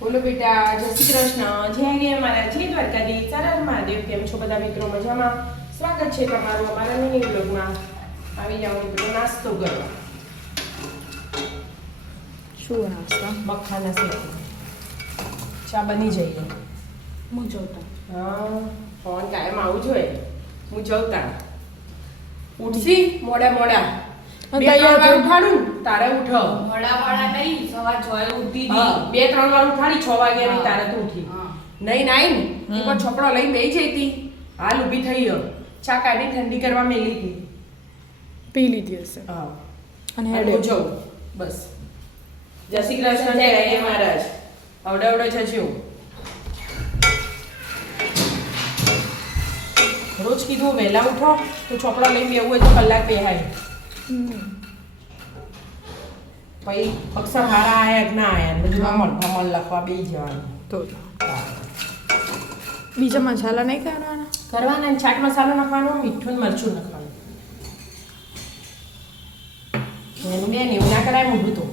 બોલો બેટા, જય શ્રી કૃષ્ણ, જય ગે મારા જય દ્વારકાધીશ, સરળ મહાદેવ. કેમ છો બધા મિત્રો? મજામાં? સ્વાગત છે તમારું અમારા મિની વ્લોગમાં. આવી જાઓ મિત્રો, નાસ્તો કરો. શું નાસ્તા? મખાના શેક. ચા બની જઈએ. હું જોતા. હા, ફોન કાયમ આવું જોઈએ. હું જવતા ઉઠશી મોડા મોડા ઉઠાડું તારે ઉઠો મોડા નહીં, સવાર 6 ઉઠી હા, 2-3 વાર ઉઠાડી 6 વાગ્યાની તારે તો ઉઠી નહીં નાઈ ને એ પણ છોકરો લઈને બેસી જઈ હતી. હાલ ઊભી થઈ ગયો, ચા કાઢી ઠંડી કરવા મેલી હતી, પી લીધી હશે. હા અને હેડે જો બસ. જય શ્રી કૃષ્ણ, જય હે મહારાજ. અવડે છે શું રોજ કીધું વહેલા ઉઠો તો છોકરા લઈને બેવું હોય તો કલાક બેહાય. પછી અક્ષર હારા આયા કે ના આયા બધું અમલ લખવા બેસી જવાનું. તો બીજા મસાલા નહીં કરવાના? કરવાના ને ચાટ મસાલો નાખવાનો, મીઠું ને મરચું નાખવાનું. એનું બેન એવું ના કરાય મોઢું તો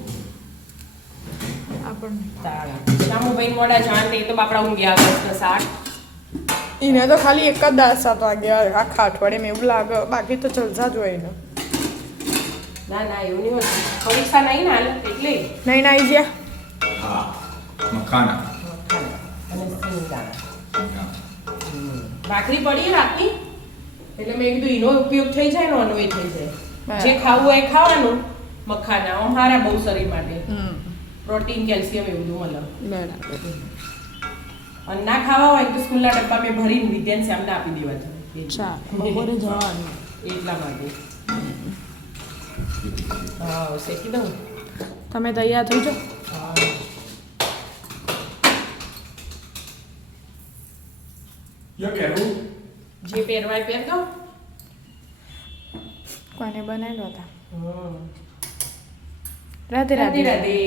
આપણને તાળા રામુભાઈ મોડા જાણ તે તો બાપડા ઊંઘ્યા બસ 7. એને તો ખાલી એક જ 10-7 વાગે આખા અઠવાડિયામાં એવું લાગે, બાકી તો જલસા જ હોય એને. ના એવું નહીં હોતું, પરીક્ષા નહીં ના એટલે નહીં આવી ગયા. હા, મખાના. અને સિંગદાણા ભાખરી પડી રાતની એટલે મેં કીધું એનો ઉપયોગ થઈ જાય ને અનો એ થઈ જાય. જે ખાવું હોય એ ખાવાનું. મખાના આમ હારા બહુ શરીર માટે, પ્રોટીન કેલ્શિયમ એવું બધું મળે. બરાબર. અને ના ખાવા હોય તો સ્કૂલના ડબ્બા મેં ભરીને વિદ્યાન શ્યામને આપી દેવા છે. ચા બપોરે જવાનું એટલા માટે હા શેકી દઉં. તમે તૈયાર થઈ જાઓ. હા યો પહેરું. જે પહેરવાય પહેર દો. કોને બનાવ્યા હતા? હમ રાધે રાધે રાધે. રાધે.